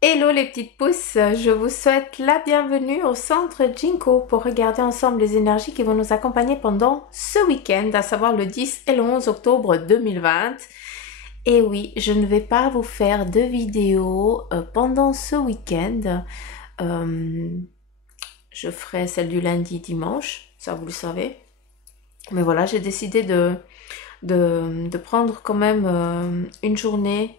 Hello les petites pousses, je vous souhaite la bienvenue au centre Jinko pour regarder ensemble les énergies qui vont nous accompagner pendant ce week-end, à savoir le 10 et le 11 octobre 2020. Et oui, je ne vais pas vous faire de vidéo pendant ce week-end. Je ferai celle du lundi dimanche, ça vous le savez. Mais voilà, j'ai décidé de prendre quand même une journée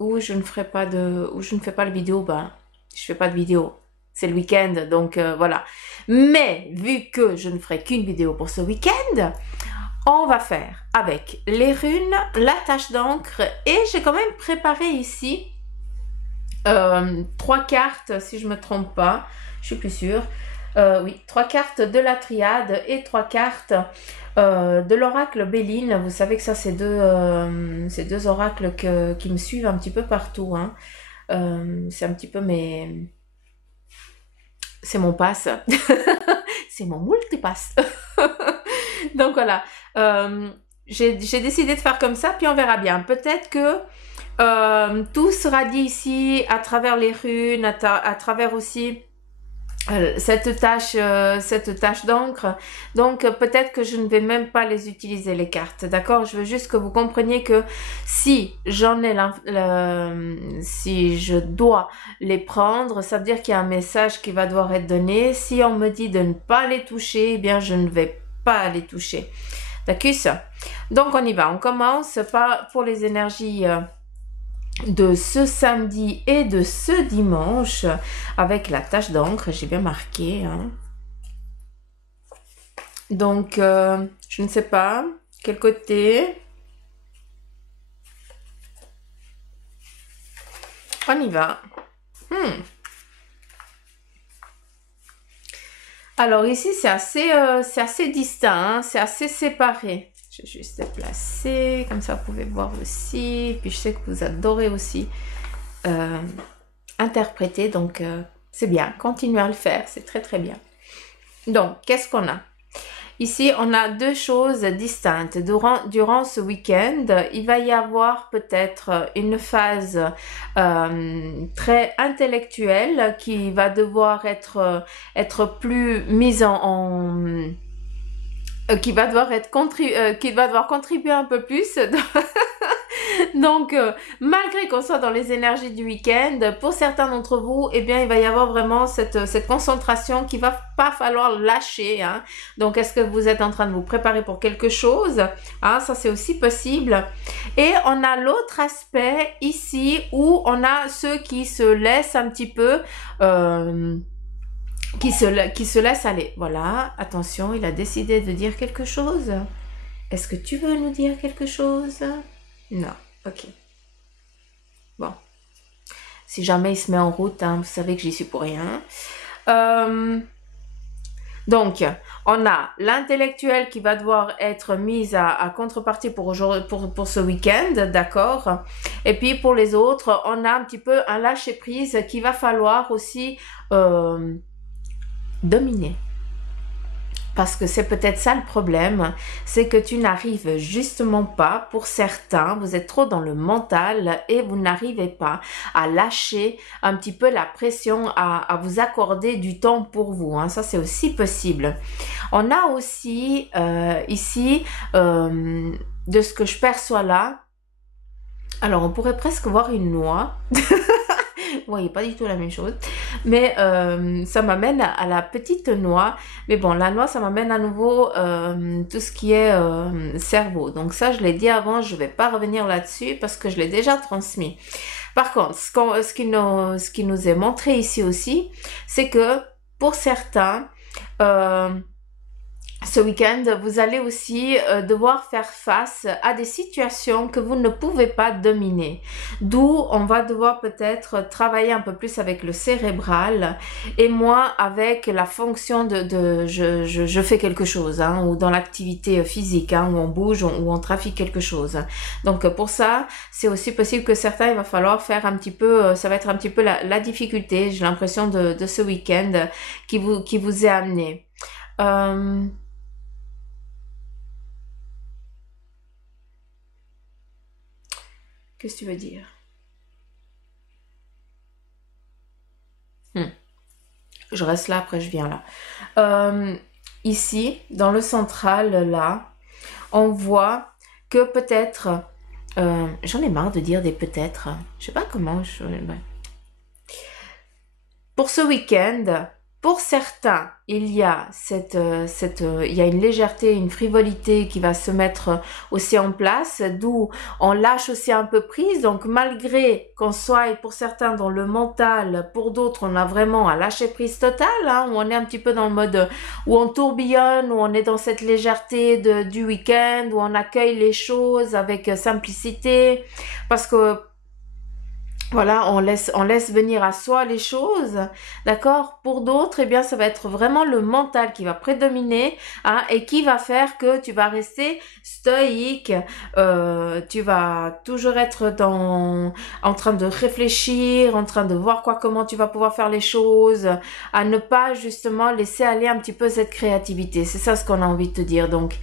où je ne ferai pas où je ne fais pas de vidéo, ben, je fais pas de vidéo. C'est le week-end, donc voilà. Mais vu que je ne ferai qu'une vidéo pour ce week-end, on va faire avec les runes, la tache d'encre et j'ai quand même préparé ici 3 cartes, si je me trompe pas, je suis plus sûre. Oui, 3 cartes de la triade et 3 cartes de l'oracle Béline. Vous savez que ça, c'est deux oracles qui me suivent un petit peu partout. Hein. C'est un petit peu mes... C'est mon passe. C'est mon multipasse. Donc voilà. J'ai décidé de faire comme ça, puis on verra bien. Peut-être que tout sera dit ici à travers les runes, à travers aussi cette tâche d'encre. Donc peut-être que je ne vais même pas les utiliser les cartes, d'accord? Je veux juste que vous compreniez que si si je dois les prendre, ça veut dire qu'il y a un message qui va devoir être donné. Si on me dit de ne pas les toucher, eh bien je ne vais pas les toucher. D'accord? Donc on y va. On commence pour les énergies de ce samedi et de ce dimanche avec la tache d'encre, j'ai bien marqué. Hein. Donc, je ne sais pas quel côté. On y va. Alors ici, c'est assez distinct, hein, c'est assez séparé. Je vais juste déplacer, comme ça vous pouvez voir aussi. Puis je sais que vous adorez aussi interpréter, donc c'est bien. Continuez à le faire, c'est très très bien. Donc, qu'est-ce qu'on a? Ici, on a deux choses distinctes. Durant ce week-end, il va y avoir peut-être une phase très intellectuelle qui va devoir être plus mise qui va devoir qui va devoir contribuer un peu plus. Donc, malgré qu'on soit dans les énergies du week-end, pour certains d'entre vous, eh bien, il va y avoir vraiment cette concentration qu'il va pas falloir lâcher. Hein. Donc, est-ce que vous êtes en train de vous préparer pour quelque chose? Hein, ça, c'est aussi possible. Et on a l'autre aspect ici où on a ceux qui se laissent un petit peu... qui se laissent aller. Voilà, attention, il a décidé de dire quelque chose. Est-ce que tu veux nous dire quelque chose? Non, ok. Bon, si jamais il se met en route, hein, vous savez que j'y suis pour rien. Donc, on a l'intellectuel qui va devoir être mis à contrepartie pour ce week-end, d'accord? Et puis pour les autres, on a un petit peu un lâcher-prise qu'il va falloir aussi dominer. Parce que c'est peut-être ça le problème, c'est que tu n'arrives justement pas, pour certains, vous êtes trop dans le mental et vous n'arrivez pas à lâcher un petit peu la pression, à vous accorder du temps pour vous. Hein. Ça, c'est aussi possible. On a aussi ici, de ce que je perçois là, alors on pourrait presque voir une noix. Vous voyez pas du tout la même chose, mais ça m'amène à la petite noix. Mais bon, la noix, ça m'amène à nouveau tout ce qui est cerveau. Donc ça, je l'ai dit avant, je vais pas revenir là-dessus parce que je l'ai déjà transmis. Par contre, ce qui nous est montré ici aussi, c'est que pour certains, ce week-end, vous allez aussi devoir faire face à des situations que vous ne pouvez pas dominer. D'où on va devoir peut-être travailler un peu plus avec le cérébral et moins avec la fonction de je fais quelque chose, hein, ou dans l'activité physique, hein, où on bouge, où on trafique quelque chose. Donc pour ça, c'est aussi possible que certains, il va falloir faire un petit peu, ça va être un petit peu la difficulté, j'ai l'impression de ce week-end qui vous est amené. Qu'est-ce que tu veux dire? Je reste là, après je viens là. Ici, dans le central, là, on voit que peut-être... j'en ai marre de dire des peut-être. Je sais pas comment... Pour ce week-end, pour certains, il y a il y a une légèreté, une frivolité qui va se mettre aussi en place, d'où on lâche aussi un peu prise. Donc malgré qu'on soit pour certains dans le mental, pour d'autres on a vraiment un lâcher prise total, hein, où on est un petit peu dans le mode où on tourbillonne, où on est dans cette légèreté du week-end, où on accueille les choses avec simplicité, parce que voilà, on laisse venir à soi les choses, d'accord? Pour d'autres, eh bien, ça va être vraiment le mental qui va prédominer, hein, et qui va faire que tu vas rester stoïque, tu vas toujours être en train de réfléchir, en train de voir comment tu vas pouvoir faire les choses, à ne pas justement laisser aller un petit peu cette créativité. C'est ça ce qu'on a envie de te dire. Donc,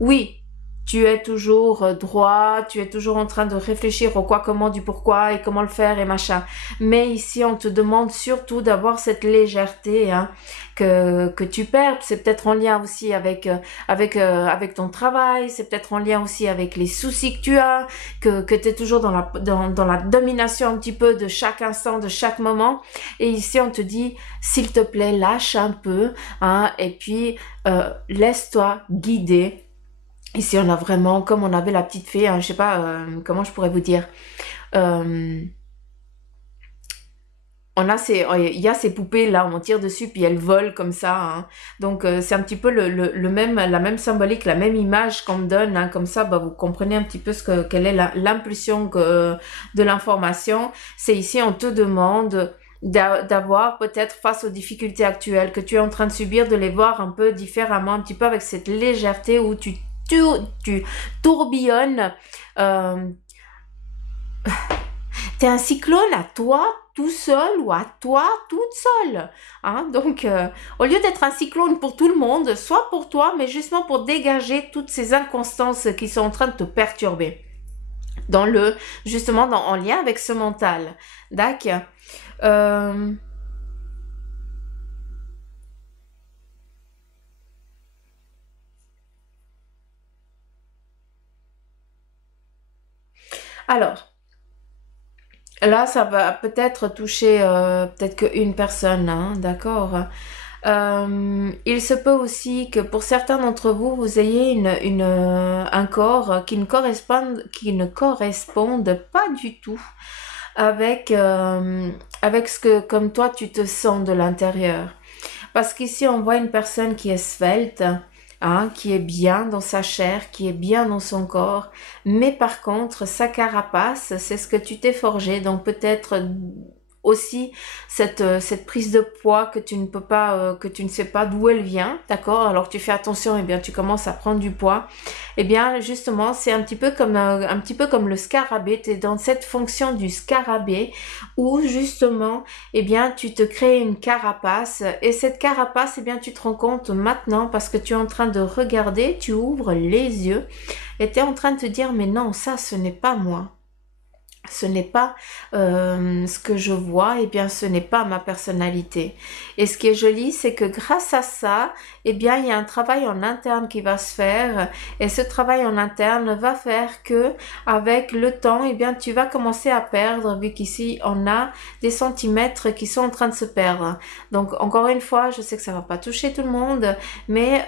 oui. Tu es toujours droit, tu es toujours en train de réfléchir au quoi, comment, du pourquoi et comment le faire et machin. Mais ici, on te demande surtout d'avoir cette légèreté, hein, que tu perds. C'est peut-être en lien aussi avec ton travail, c'est peut-être en lien aussi avec les soucis que tu as, que tu es toujours dans la domination un petit peu de chaque instant, de chaque moment. Et ici, on te dit, s'il te plaît, lâche un peu, hein, et puis laisse-toi guider. Ici, on a vraiment, comme on avait la petite fée, hein, je sais pas comment je pourrais vous dire. Il y a ces poupées là, on tire dessus puis elles volent comme ça. Hein. Donc c'est un petit peu la même symbolique, la même image qu'on me donne. Hein, comme ça, bah, vous comprenez un petit peu quelle est l'impulsion de l'information. C'est ici, on te demande d'avoir peut-être face aux difficultés actuelles que tu es en train de subir, de les voir un peu différemment, un petit peu avec cette légèreté où tu tourbillonnes. T'es un cyclone à toi tout seul ou à toi toute seule. Hein? Donc, au lieu d'être un cyclone pour tout le monde, soit pour toi, mais justement pour dégager toutes ces inconstances qui sont en train de te perturber. En lien avec ce mental. D'accord. Alors, là, ça va peut-être toucher peut-être qu'une personne, hein, d'accord. Il se peut aussi que pour certains d'entre vous, vous ayez un corps qui ne corresponde pas du tout avec ce que, comme toi, tu te sens de l'intérieur. Parce qu'ici, on voit une personne qui est svelte, hein, qui est bien dans sa chair, qui est bien dans son corps, mais par contre, sa carapace, c'est ce que tu t'es forgé, donc peut-être aussi cette prise de poids que tu ne peux pas, que tu ne sais pas d'où elle vient, d'accord? Alors tu fais attention, et bien tu commences à prendre du poids. Et bien justement, c'est un petit peu comme le scarabée. Tu es dans cette fonction du scarabée où justement, et bien tu te crées une carapace. Et cette carapace, et bien tu te rends compte maintenant parce que tu es en train de regarder, tu ouvres les yeux et tu es en train de te dire mais non, ça ce n'est pas moi. Ce n'est pas ce que je vois, et bien ce n'est pas ma personnalité. Et ce qui est joli, c'est que grâce à ça, eh bien il y a un travail en interne qui va se faire, et ce travail en interne va faire que avec le temps, eh bien tu vas commencer à perdre, vu qu'ici on a des centimètres qui sont en train de se perdre. Donc encore une fois, je sais que ça va pas toucher tout le monde, mais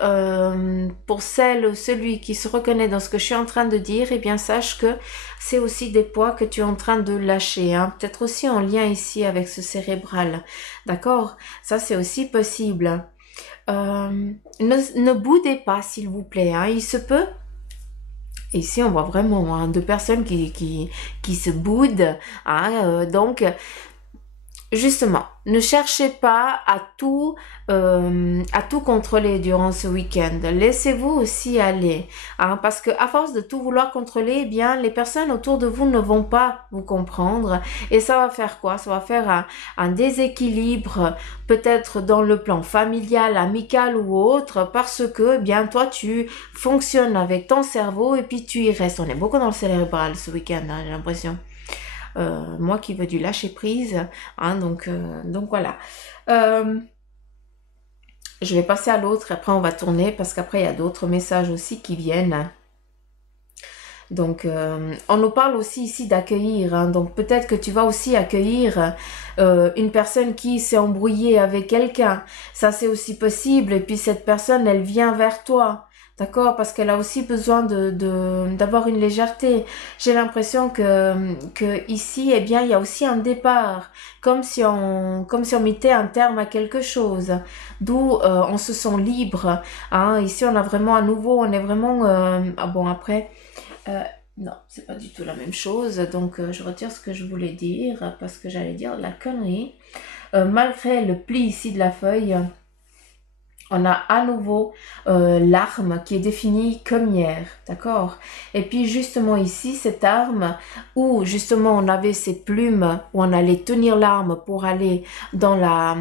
pour celle ou celui qui se reconnaît dans ce que je suis en train de dire, eh bien sache que c'est aussi des poids que tu es en train de lâcher, hein. Peut-être aussi en lien ici avec ce cérébral, d'accord? Ça c'est aussi possible. Ne boudez pas s'il vous plaît, hein. Il se peut. Ici on voit vraiment hein, deux personnes qui se boudent, hein, donc justement, ne cherchez pas à tout contrôler durant ce week-end. Laissez-vous aussi aller, hein, parce que à force de tout vouloir contrôler, eh bien les personnes autour de vous ne vont pas vous comprendre, et ça va faire quoi? Ça va faire un déséquilibre, peut-être dans le plan familial, amical ou autre, parce que eh bien toi tu fonctionnes avec ton cerveau et puis tu y restes. On est beaucoup dans le cérébral ce week-end, hein, j'ai l'impression. Moi qui veux du lâcher prise, hein, donc voilà. Je vais passer à l'autre, après on va tourner parce qu'après il y a d'autres messages aussi qui viennent. Donc, on nous parle aussi ici d'accueillir. Hein. Donc, peut-être que tu vas aussi accueillir une personne qui s'est embrouillée avec quelqu'un. Ça, c'est aussi possible. Et puis, cette personne, elle vient vers toi. D'accord? Parce qu'elle a aussi besoin d'avoir une légèreté. J'ai l'impression que ici, eh bien, il y a aussi un départ. Comme si on mettait un terme à quelque chose. D'où on se sent libre. Hein. Ici, on a vraiment à nouveau, on est vraiment... ah bon, après... non, c'est pas du tout la même chose. Donc, je retire ce que je voulais dire parce que j'allais dire de la connerie. Malgré le pli ici de la feuille, on a à nouveau l'arme qui est définie comme hier, d'accord? Et puis justement ici, cette arme où justement on avait ces plumes, où on allait tenir l'arme pour aller dans la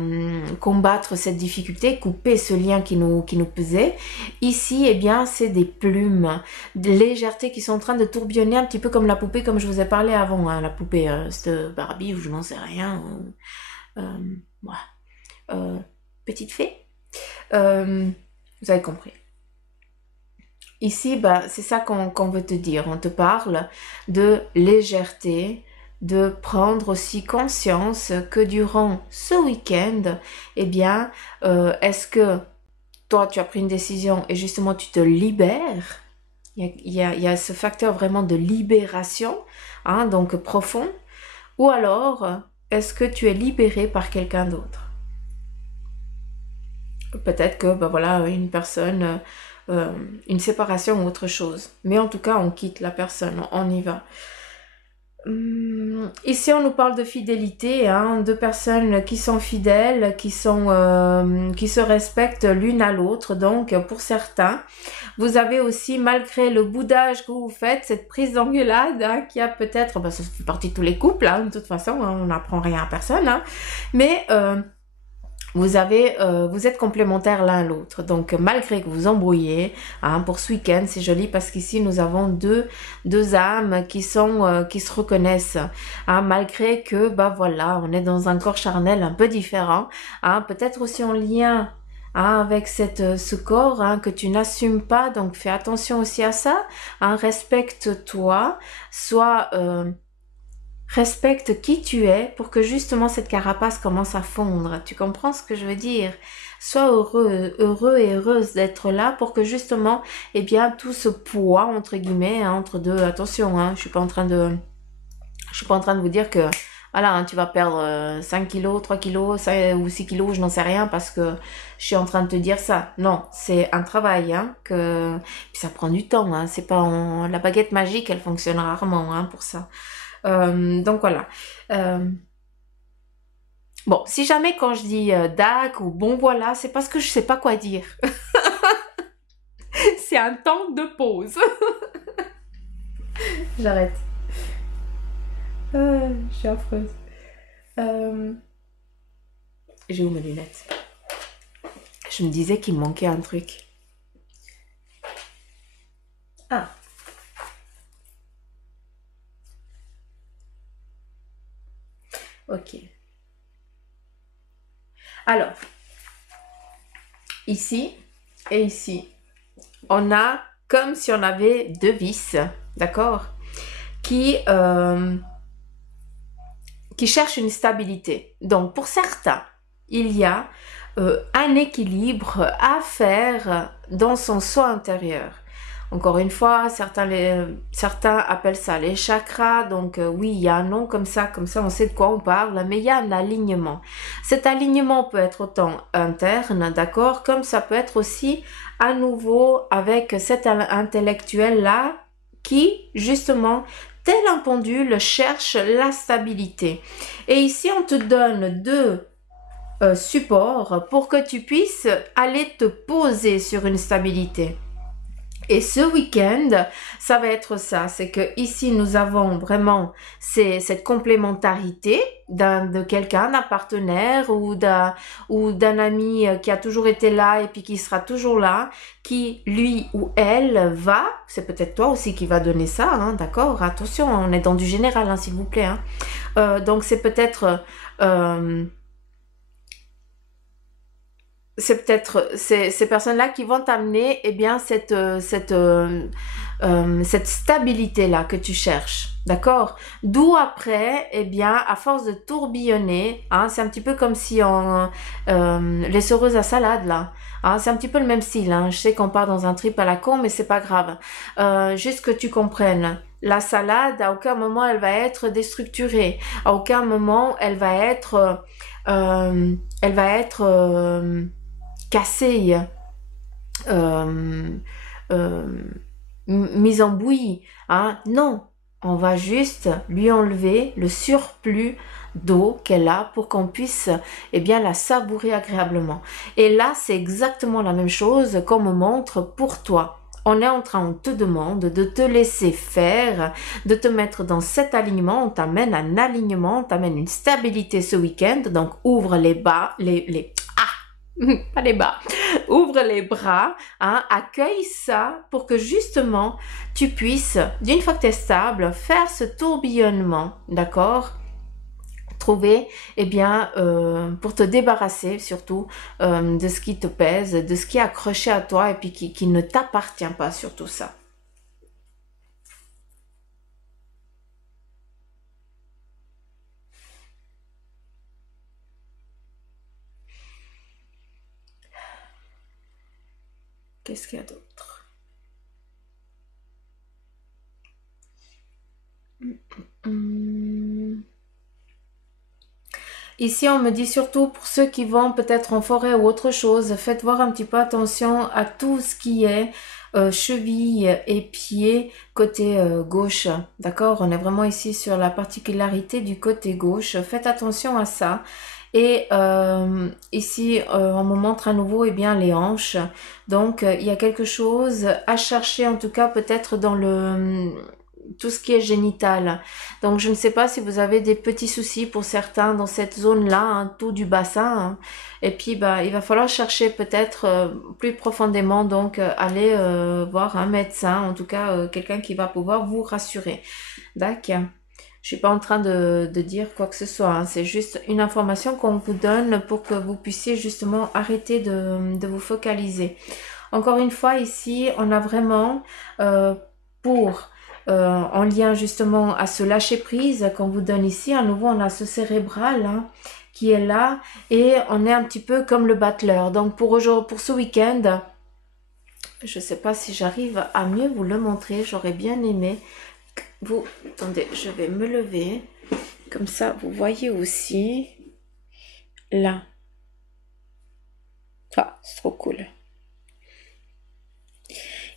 combattre cette difficulté, couper ce lien qui nous pesait. Ici, eh bien, c'est des plumes, de légèreté qui sont en train de tourbillonner un petit peu comme la poupée, comme je vous ai parlé avant, hein, la poupée cette Barbie ou je n'en sais rien. Ouais. Petite fée. Vous avez compris. Ici, bah, c'est ça qu'on veut te dire. On te parle de légèreté, de prendre aussi conscience que durant ce week-end, eh bien, est-ce que toi, tu as pris une décision et justement, tu te libères? Il y a ce facteur vraiment de libération, hein, donc profond. Ou alors, est-ce que tu es libéré par quelqu'un d'autre? Peut-être que, ben voilà, une personne, une séparation ou autre chose. Mais en tout cas, on quitte la personne, on y va. Ici, on nous parle de fidélité, hein, de personnes qui sont fidèles, qui se respectent l'une à l'autre. Donc, pour certains, vous avez aussi, malgré le boudage que vous faites, cette prise d'engueulade, hein, qui a peut-être, ben, ça fait partie de tous les couples, hein, de toute façon, hein, on n'apprend rien à personne, hein, mais vous êtes complémentaires l'un à l'autre. Donc, malgré que vous embrouillez, hein, pour ce week-end, c'est joli parce qu'ici, nous avons deux âmes qui se reconnaissent, hein, malgré que, bah voilà, on est dans un corps charnel un peu différent, hein, peut-être aussi en lien, hein, avec ce corps, hein, que tu n'assumes pas. Donc, fais attention aussi à ça, hein, respecte-toi, respecte qui tu es pour que justement cette carapace commence à fondre. Tu comprends ce que je veux dire? Sois heureux et heureuse d'être là pour que justement, eh bien, tout ce poids, entre guillemets, hein, entre deux, attention, hein, je suis pas en train de vous dire que, voilà, hein, tu vas perdre 5 kilos, 3 kilos, 5 ou 6 kilos, je n'en sais rien parce que je suis en train de te dire ça. Non, c'est un travail, hein, puis ça prend du temps, hein, c'est pas la baguette magique, elle fonctionne rarement, hein, pour ça. Donc voilà. Bon, si jamais quand je dis dac ou bon voilà, c'est parce que je sais pas quoi dire. C'est un temps de pause. J'arrête. Je suis affreuse. J'ai où mes lunettes? Je me disais qu'il me manquait un truc. Ah. Ok. Alors, ici et ici, on a comme si on avait deux vis, d'accord, qui cherchent une stabilité. Donc, pour certains, il y a un équilibre à faire dans son soi intérieur. Encore une fois, certains appellent ça les chakras. Donc oui, il y a un nom comme ça on sait de quoi on parle, mais il y a un alignement. Cet alignement peut être autant interne, d'accord, comme ça peut être aussi à nouveau avec cet intellectuel-là qui, justement, tel un pendule, cherche la stabilité. Et ici, on te donne deux supports pour que tu puisses aller te poser sur une stabilité. Et ce week-end, ça va être ça, c'est que ici nous avons vraiment cette complémentarité de quelqu'un, d'un partenaire ou d'un ami qui a toujours été là et puis qui sera toujours là, qui lui ou elle va, c'est peut-être toi aussi qui va donner ça, hein, d'accord? Attention, on est dans du général, hein, s'il vous plaît. Hein. Donc c'est peut-être c'est peut-être ces personnes-là qui vont t'amener eh bien cette stabilité-là que tu cherches. D'accord? D'où après, eh bien, à force de tourbillonner, hein, c'est un petit peu comme si on les sereuses à salade là. Hein, c'est un petit peu le même style. Hein. Je sais qu'on part dans un trip à la con, mais c'est pas grave. Juste que tu comprennes. La salade, à aucun moment elle va être déstructurée. À aucun moment elle va être cassée, euh, euh, mise en bouillie. Hein. Non, on va juste lui enlever le surplus d'eau qu'elle a pour qu'on puisse eh bien la savourer agréablement. Et là, c'est exactement la même chose qu'on me montre pour toi. On est en train, on te demande de te laisser faire, de te mettre dans cet alignement, on t'amène un alignement, on t'amène une stabilité ce week-end, donc ouvre les bas, pas les bas, ouvre les bras, hein, accueille ça pour que justement tu puisses, d'une fois que tu es stable, faire ce tourbillonnement, d'accord? Trouver, eh bien, pour te débarrasser surtout de ce qui te pèse, de ce qui est accroché à toi et puis qui ne t'appartient pas, surtout ça. Qu'est-ce qu'il y a d'autre? Hum. Ici, on me dit surtout pour ceux qui vont peut-être en forêt ou autre chose, faites voir un petit peu attention à tout ce qui est cheville et pied côté gauche. D'accord? On est vraiment ici sur la particularité du côté gauche. Faites attention à ça. Et ici, on me montre à nouveau eh bien, les hanches. Donc, il y a quelque chose à chercher, en tout cas peut-être dans le tout ce qui est génital. Donc je ne sais pas si vous avez des petits soucis pour certains dans cette zone-là, hein, tout du bassin. Hein. Et puis bah il va falloir chercher peut-être plus profondément, donc aller voir un médecin, en tout cas quelqu'un qui va pouvoir vous rassurer. D'accord. Je suis pas en train de dire quoi que ce soit, hein. C'est juste une information qu'on vous donne pour que vous puissiez justement arrêter de vous focaliser. Encore une fois, ici, on a vraiment pour en lien justement à ce lâcher prise qu'on vous donne ici. À nouveau, on a ce cérébral hein, qui est là et on est un petit peu comme le battleur. Donc pour aujourd'hui, pour ce week-end, je sais pas si j'arrive à mieux vous le montrer. J'aurais bien aimé. Vous, attendez, je vais me lever. Comme ça, vous voyez aussi. Là. Ah, c'est trop cool.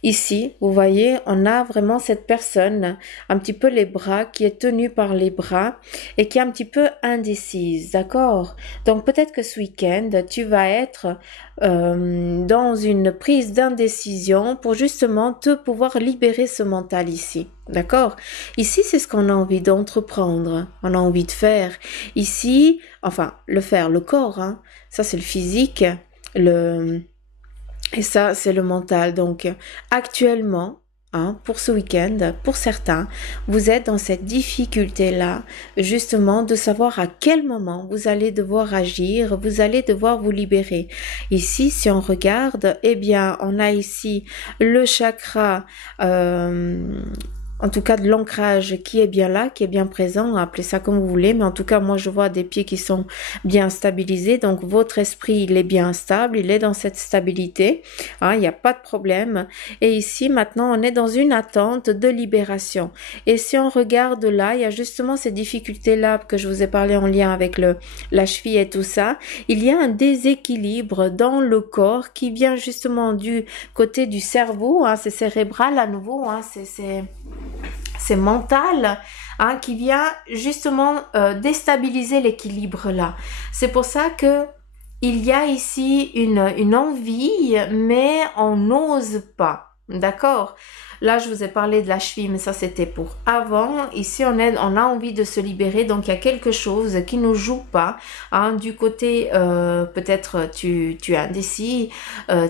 Ici, vous voyez, on a vraiment cette personne, un petit peu les bras, qui est tenue par les bras et qui est un petit peu indécise, d'accord? Donc peut-être que ce week-end, tu vas être dans une prise d'indécision pour justement te pouvoir libérer ce mental ici, d'accord? Ici, c'est ce qu'on a envie d'entreprendre, on a envie de faire. Ici, enfin, le faire, le corps, hein, ça c'est le physique, le... Et ça, c'est le mental. Donc, actuellement, hein, pour ce week-end, pour certains, vous êtes dans cette difficulté-là, justement, de savoir à quel moment vous allez devoir agir, vous allez devoir vous libérer. Ici, si on regarde, eh bien, on a ici le chakra, en tout cas de l'ancrage qui est bien là, qui est bien présent, appelez ça comme vous voulez, mais en tout cas moi je vois des pieds qui sont bien stabilisés, donc votre esprit il est bien stable, il est dans cette stabilité, hein, il n'y a pas de problème, et ici maintenant on est dans une attente de libération, et si on regarde là, il y a justement ces difficultés là que je vous ai parlé en lien avec la cheville et tout ça, il y a un déséquilibre dans le corps qui vient justement du côté du cerveau, hein, c'est cérébral à nouveau, hein, c'est mental hein, qui vient justement déstabiliser l'équilibre là. C'est pour ça que il y a ici une envie, mais on n'ose pas. D'accord? Là, je vous ai parlé de la cheville, mais ça, c'était pour avant. Ici, on a envie de se libérer. Donc, il y a quelque chose qui ne joue pas. Hein, du côté, peut-être, tu es indécis,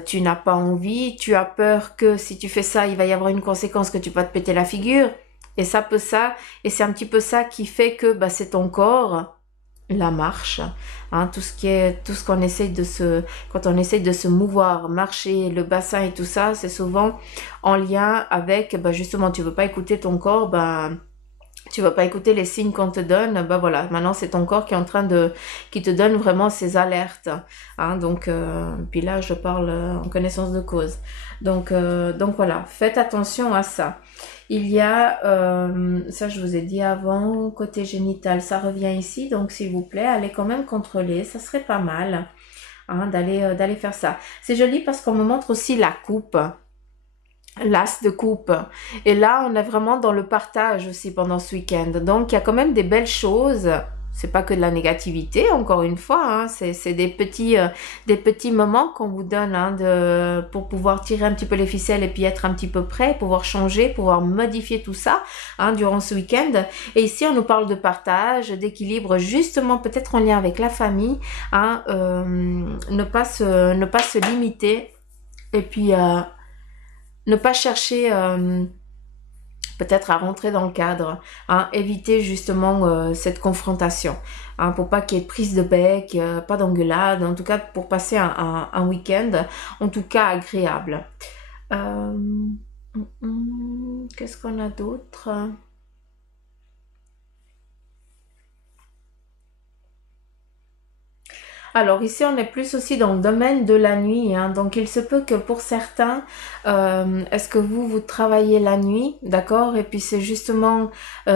tu n'as pas envie, tu as peur que si tu fais ça, il va y avoir une conséquence que tu vas te péter la figure. Et ça peut ça, et c'est un petit peu ça qui fait que bah, c'est ton corps la marche, hein, tout ce qui est, tout ce qu'on essaye de se, quand on essaye de se mouvoir, marcher, le bassin et tout ça, c'est souvent en lien avec, bah justement, tu veux pas écouter ton corps, bah tu vas pas écouter les signes qu'on te donne, bah voilà, maintenant c'est ton corps qui est en train de, qui te donne vraiment ces alertes, hein, donc, puis là je parle en connaissance de cause, donc voilà, faites attention à ça. Il y a, ça je vous ai dit avant, côté génital, ça revient ici, donc s'il vous plaît, allez quand même contrôler, ça serait pas mal, hein, d'aller faire ça. C'est joli parce qu'on me montre aussi la coupe, l'as de coupe. Et là, on est vraiment dans le partage aussi pendant ce week-end. Donc, il y a quand même des belles choses. C'est pas que de la négativité, encore une fois, hein. C'est des petits moments qu'on vous donne, hein, pour pouvoir tirer un petit peu les ficelles et puis être un petit peu prêt, pouvoir changer, pouvoir modifier tout ça, hein, durant ce week-end. Et ici, on nous parle de partage, d'équilibre, justement peut-être en lien avec la famille, hein, ne pas se limiter et puis ne pas chercher peut-être à rentrer dans le cadre, hein, éviter justement cette confrontation, hein, pour pas qu'il y ait de prise de bec, pas d'engueulade, en tout cas pour passer un week-end, en tout cas agréable. Qu'est-ce qu'on a d'autre? Alors ici, on est plus aussi dans le domaine de la nuit, hein. Donc il se peut que pour certains, est-ce que vous travaillez la nuit, d'accord? Et puis c'est justement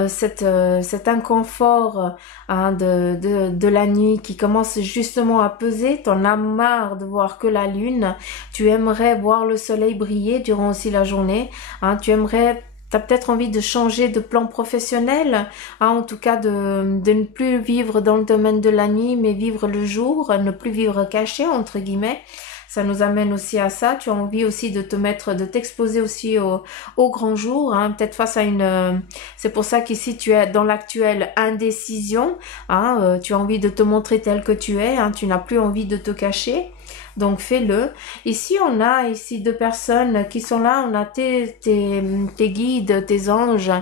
cet inconfort, hein, de la nuit qui commence justement à peser. T'en as marre de voir que la lune. Tu aimerais voir le soleil briller durant aussi la journée, hein. T'as peut-être envie de changer de plan professionnel, hein, en tout cas de ne plus vivre dans le domaine de la nuit, mais vivre le jour, ne plus vivre caché, entre guillemets. Ça nous amène aussi à ça. Tu as envie aussi de te mettre, de t'exposer aussi au grand jour, hein, peut-être face à une. C'est pour ça qu'ici tu es dans l'actuelle indécision, hein, tu as envie de te montrer tel que tu es, hein, tu n'as plus envie de te cacher. Donc fais-le. Ici, on a ici deux personnes qui sont là. On a tes guides, tes anges.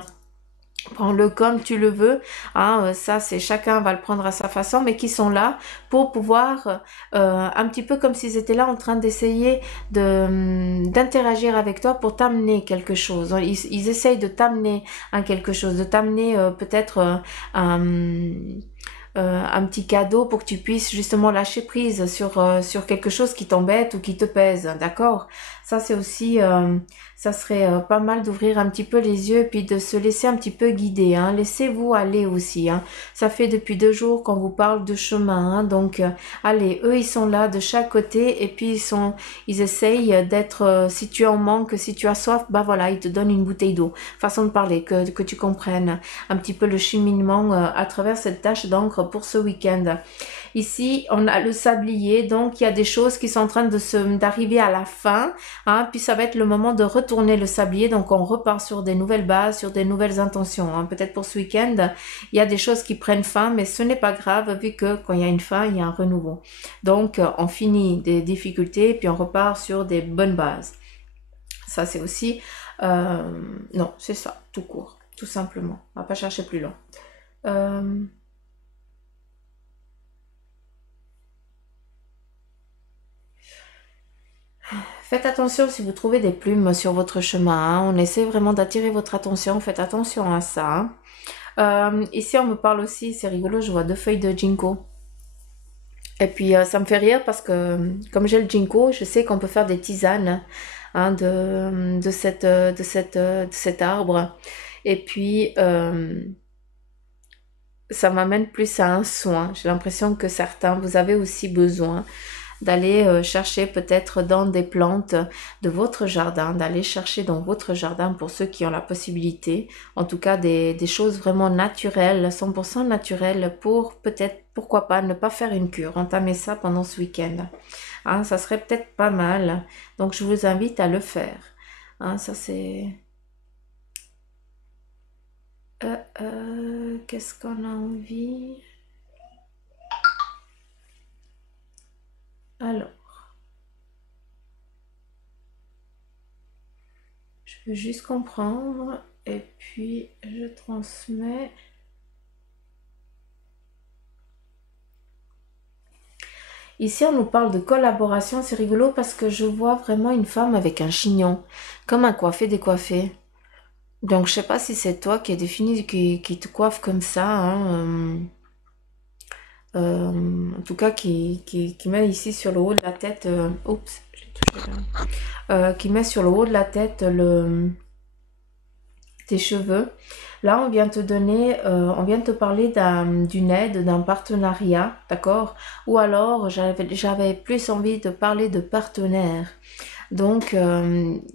Prends-le comme tu le veux, hein, ça c'est chacun va le prendre à sa façon, mais qui sont là pour pouvoir un petit peu comme s'ils étaient là en train d'essayer d'interagir avec toi pour t'amener quelque chose. Ils essayent de t'amener à quelque chose, de t'amener peut-être un petit cadeau pour que tu puisses justement lâcher prise sur quelque chose qui t'embête ou qui te pèse, d'accord? Ça c'est aussi, ça serait pas mal d'ouvrir un petit peu les yeux et puis de se laisser un petit peu guider, hein. Laissez-vous aller aussi, hein. Ça fait depuis 2 jours qu'on vous parle de chemin, hein. Donc allez, eux ils sont là de chaque côté et puis ils essayent d'être, si tu en manques, si tu as soif, bah voilà, ils te donnent une bouteille d'eau. Façon de parler, que tu comprennes un petit peu le cheminement à travers cette tâche d'encre pour ce week-end. Ici, on a le sablier, donc il y a des choses qui sont en train d'arriver à la fin, hein, puis ça va être le moment de retourner le sablier, donc on repart sur des nouvelles bases, sur des nouvelles intentions, hein. Peut-être pour ce week-end, il y a des choses qui prennent fin, mais ce n'est pas grave, vu que quand il y a une fin, il y a un renouveau. Donc, on finit des difficultés, puis on repart sur des bonnes bases. Ça, c'est aussi... non, c'est ça, tout court, tout simplement. On va pas chercher plus loin. Euh, Faites attention si vous trouvez des plumes sur votre chemin, hein. On essaie vraiment d'attirer votre attention. Faites attention à ça, hein. Ici, on me parle aussi, c'est rigolo, je vois 2 feuilles de ginkgo. Et puis, ça me fait rire parce que, comme j'ai le ginkgo, je sais qu'on peut faire des tisanes, hein, de cet arbre. Et puis, ça m'amène plus à un soin. J'ai l'impression que certains, vous avez aussi besoin d'aller chercher peut-être dans des plantes de votre jardin, d'aller chercher dans votre jardin pour ceux qui ont la possibilité, en tout cas des choses vraiment naturelles, 100% naturelles pour peut-être, pourquoi pas, ne pas faire une cure, entamer ça pendant ce week-end. Hein, ça serait peut-être pas mal, donc je vous invite à le faire. Hein, ça c'est... qu'est-ce qu'on a envie? Alors, je veux juste comprendre et puis je transmets. Ici, on nous parle de collaboration. C'est rigolo parce que je vois vraiment une femme avec un chignon, comme un coiffé décoiffé. Donc, je sais pas si c'est toi qui est défini, qui te coiffe comme ça, hein, en tout cas, qui met ici sur le haut de la tête, oups, j'ai touché là. Qui met sur le haut de la tête tes cheveux. Là, on vient te donner, on vient te parler d'une aide, d'un partenariat, d'accord? Ou alors, j'avais plus envie de parler de partenaire. Donc,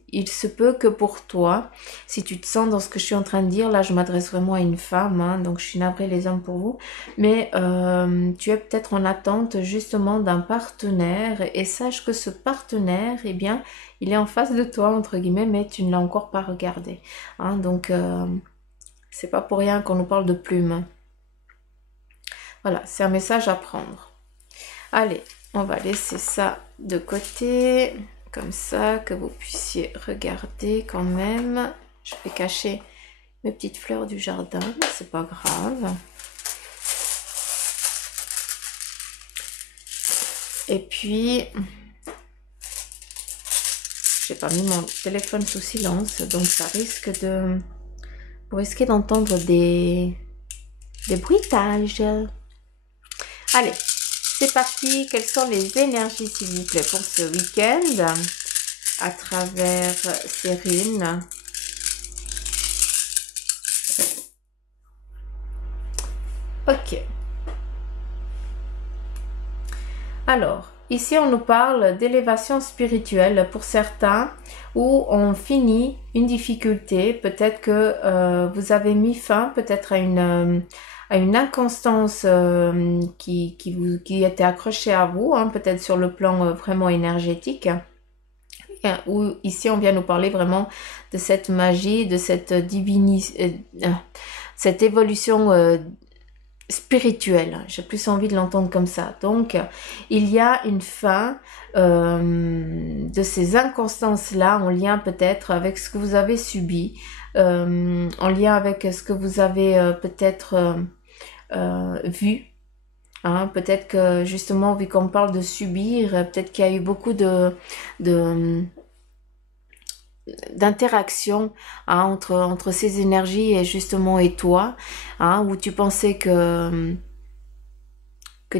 il se peut que pour toi, si tu te sens dans ce que je suis en train de dire, là, je m'adresse vraiment à une femme, hein, donc je suis navrée les hommes pour vous, mais tu es peut-être en attente justement d'un partenaire et sache que ce partenaire, eh bien, il est en face de toi, entre guillemets, mais tu ne l'as encore pas regardé. Hein, donc, c'est pas pour rien qu'on nous parle de plumes. Voilà, c'est un message à prendre. Allez, on va laisser ça de côté, comme ça, que vous puissiez regarder quand même. Je vais cacher mes petites fleurs du jardin, c'est pas grave. Et puis, j'ai pas mis mon téléphone sous silence, donc ça risque de... Vous risquez d'entendre des bruitages. Allez, c'est parti. Quelles sont les énergies, s'il vous plaît, pour ce week-end à travers ces runes? Ok. Alors, ici, on nous parle d'élévation spirituelle pour certains, où on finit une difficulté. Peut-être que vous avez mis fin peut-être à une inconstance qui était accrochée à vous, hein, peut-être sur le plan vraiment énergétique. Où ici, on vient nous parler vraiment de cette magie, de cette cette évolution spirituelle. J'ai plus envie de l'entendre comme ça. Donc, il y a une fin de ces inconstances-là en lien peut-être avec ce que vous avez subi, en lien avec ce que vous avez peut-être vu. Hein, peut-être que justement, vu qu'on parle de subir, peut-être qu'il y a eu beaucoup d'interaction, hein, entre ces énergies et justement et toi, hein, où tu pensais que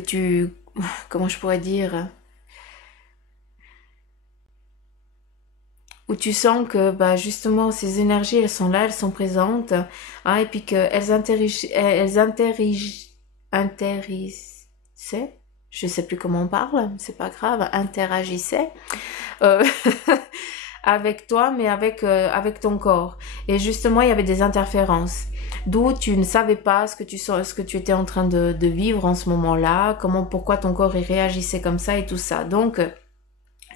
tu, comment je pourrais dire, où tu sens que bah justement ces énergies elles sont là, elles sont présentes, hein, et puis qu'elles interagissaient, je sais plus comment on parle, c'est pas grave, interagissaient euh, avec toi, mais avec ton corps. Et justement, il y avait des interférences. D'où tu ne savais pas ce que tu étais en train de vivre en ce moment-là, pourquoi ton corps y réagissait comme ça et tout ça. Donc,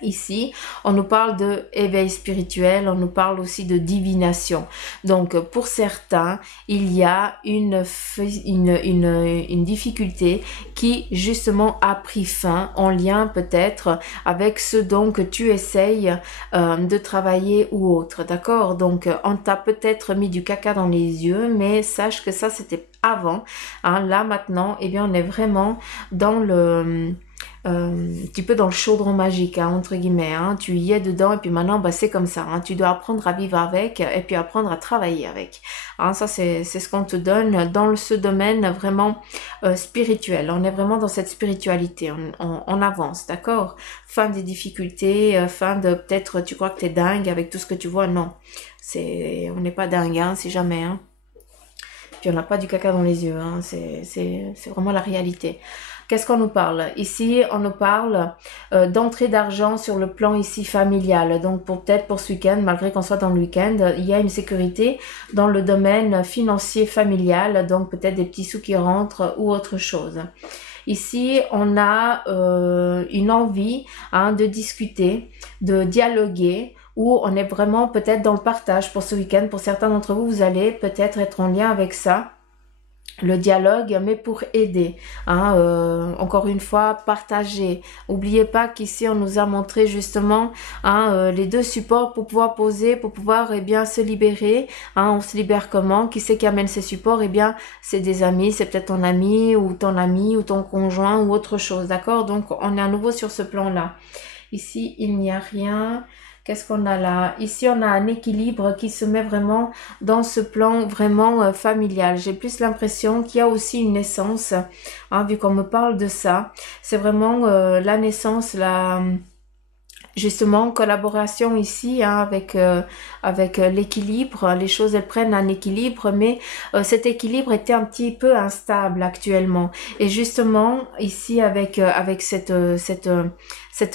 ici, on nous parle de éveil spirituel, on nous parle aussi de divination. Donc, pour certains, il y a une difficulté qui, justement, a pris fin en lien peut-être avec ce dont que tu essayes de travailler ou autre, d'accord? Donc, on t'a peut-être mis du caca dans les yeux, mais sache que ça, c'était avant. Hein. Là, maintenant, eh bien, on est vraiment dans un petit peu dans le chaudron magique, hein, entre guillemets, hein. Tu y es dedans et puis maintenant bah, c'est comme ça, hein. Tu dois apprendre à vivre avec et puis apprendre à travailler avec, hein. Ça c'est ce qu'on te donne dans ce domaine vraiment spirituel. On est vraiment dans cette spiritualité, on avance, d'accord? Fin des difficultés, fin de peut-être tu crois que t'es dingue avec tout ce que tu vois, non, on n'est pas dingue, hein, si jamais, hein. Puis on n'a pas du caca dans les yeux, hein. C'est vraiment la réalité. Qu'est-ce qu'on nous parle? Ici, on nous parle d'entrée d'argent sur le plan ici familial. Donc, peut-être pour ce week-end, malgré qu'on soit dans le week-end, il y a une sécurité dans le domaine financier familial. Donc, peut-être des petits sous qui rentrent ou autre chose. Ici, on a une envie, hein, de discuter, de dialoguer, où on est vraiment peut-être dans le partage pour ce week-end. Pour certains d'entre vous, vous allez peut-être être en lien avec ça. le dialogue, mais pour aider. Hein, encore une fois, partager. N'oubliez pas qu'ici, on nous a montré justement les deux supports pour pouvoir poser, pour pouvoir bien se libérer. Hein, on se libère comment? Qui c'est qui amène ces supports? Eh bien, c'est des amis, c'est peut-être ton ami ou ton conjoint ou autre chose. D'accord? Donc, on est à nouveau sur ce plan-là. Ici, il n'y a rien. Qu'est-ce qu'on a là? Ici, on a un équilibre qui se met vraiment dans ce plan vraiment familial. J'ai plus l'impression qu'il y a aussi une naissance, vu qu'on me parle de ça. C'est vraiment la naissance, justement, collaboration ici avec l'équilibre. Les choses, elles prennent un équilibre, mais cet équilibre était un petit peu instable actuellement. Et justement, ici, avec cette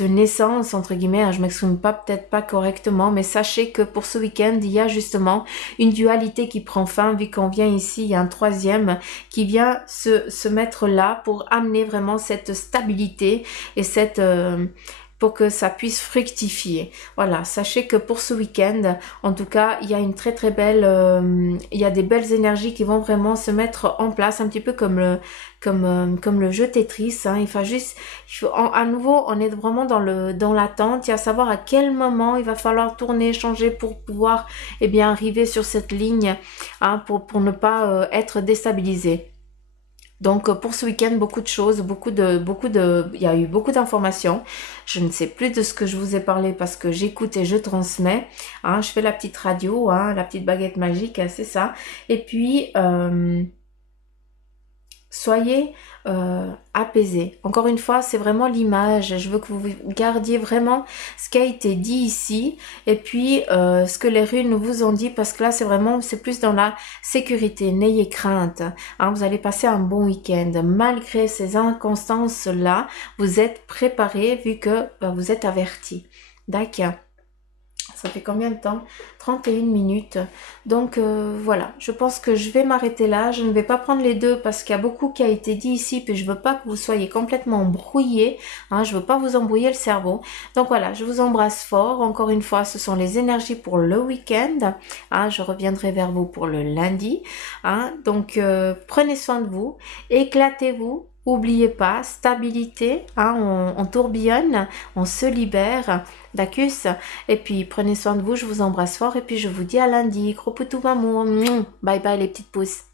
naissance, entre guillemets, je m'exprime peut-être pas correctement, mais sachez que pour ce week-end, il y a justement une dualité qui prend fin, vu qu'on vient ici, il y a un troisième qui vient se mettre là pour amener vraiment cette stabilité et pour que ça puisse fructifier. Voilà, sachez que pour ce week-end, en tout cas, il y a une très très belle, il y a des belles énergies qui vont vraiment se mettre en place, un petit peu comme le jeu Tetris. À nouveau, on est vraiment dans l'attente, et à savoir à quel moment il va falloir tourner, changer pour pouvoir, arriver sur cette ligne, pour ne pas être déstabilisé. Donc pour ce week-end, beaucoup de choses, il y a eu beaucoup d'informations. Je ne sais plus de ce que je vous ai parlé parce que j'écoute et je transmets. Je fais la petite radio, la petite baguette magique, c'est ça. Et puis soyez apaisés. Encore une fois, c'est vraiment l'image. Je veux que vous gardiez vraiment ce qui a été dit ici et puis ce que les runes vous ont dit, parce que là, c'est plus dans la sécurité. N'ayez crainte. Vous allez passer un bon week-end. Malgré ces inconstances-là, vous êtes préparés vu que vous êtes avertis. D'accord. Ça fait combien de temps? 31 minutes. Donc voilà, je pense que je vais m'arrêter là. Je ne vais pas prendre les deux parce qu'il y a beaucoup qui a été dit ici. Puis je veux pas que vous soyez complètement brouillés. Je veux pas vous embrouiller le cerveau. Donc voilà, je vous embrasse fort. Encore une fois, ce sont les énergies pour le week-end. Je reviendrai vers vous pour le lundi. Donc prenez soin de vous. Éclatez-vous. N'oubliez pas, stabilité, on tourbillonne, on se libère, d'accord. Et puis prenez soin de vous, je vous embrasse fort et puis je vous dis à lundi, gros poutou amour, bye bye les petites pousses.